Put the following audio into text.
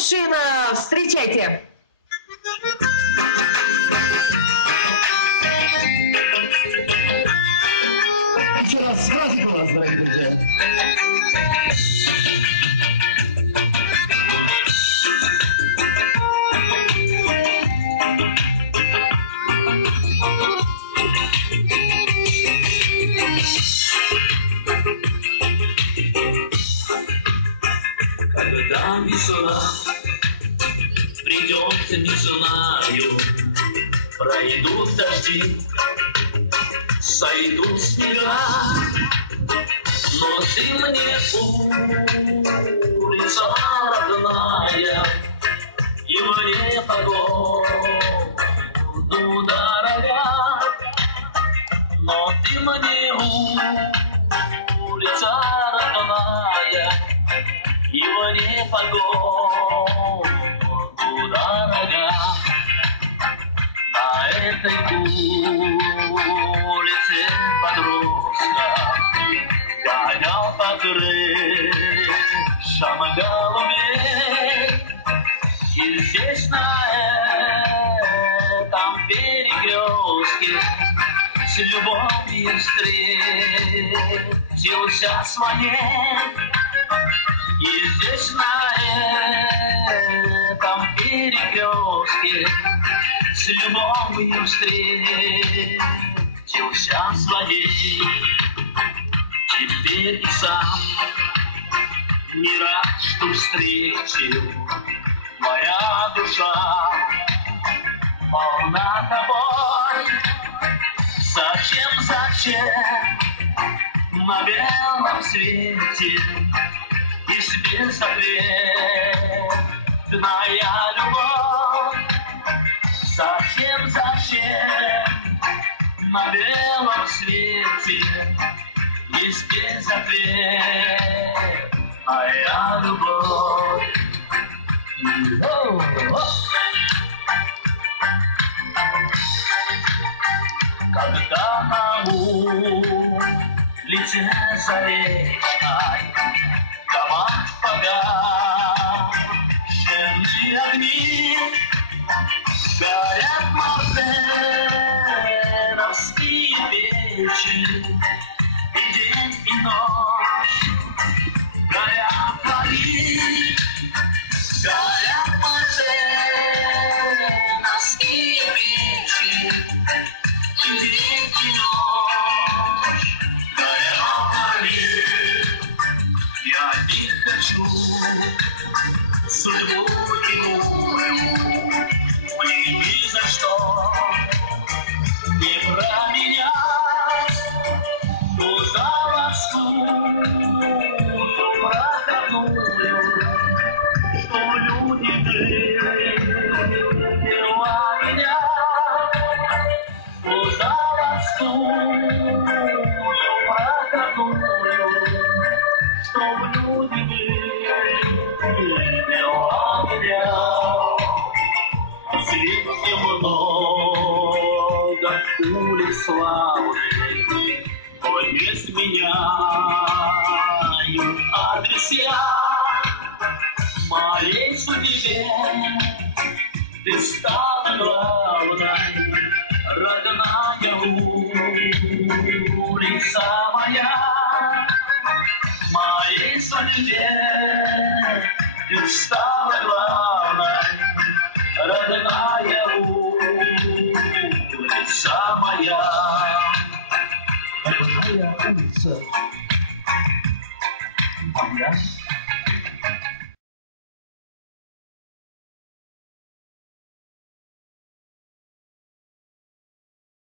Кувшинов. Встречайте. Еще раз с праздником вас, дорогие друзья. Когда весна придет, не знаю, пройдут дожди, сойдут снега, но ты мне улица родная, и мне погоду дорога, но ты мне улица родная, и мне погоду дорога. На этой улице подростка гонял по крышам голубей. И здесь на этом перекрестке с любовью встретился с моей. И здесь на этом перекрестке с любовью встретился своей. Теперь и сам не рад, что встретил. Моя душа полна тобой. Зачем на белом свете есть безответная любовь? Зачем на белом свете есть безответная любовь? Когда на улице Заречной дома погашенные огни, горят мартеновские печи, и день, и ночь горят фонари, горят мартеновские печи, и день, и ночь горят фонари. Я не хочу судьбу иную, мне ни за что не променять ту заводскую проходную, что люди приняла меня, ту заводскую проходную, что люди приняла меня. Свете много улиц славных, но без меняют адрес я. Моей судьбе ты стала главной, родная улица моя. Моей судьбе ты стала главной, родная улица моя. Родная улица моя.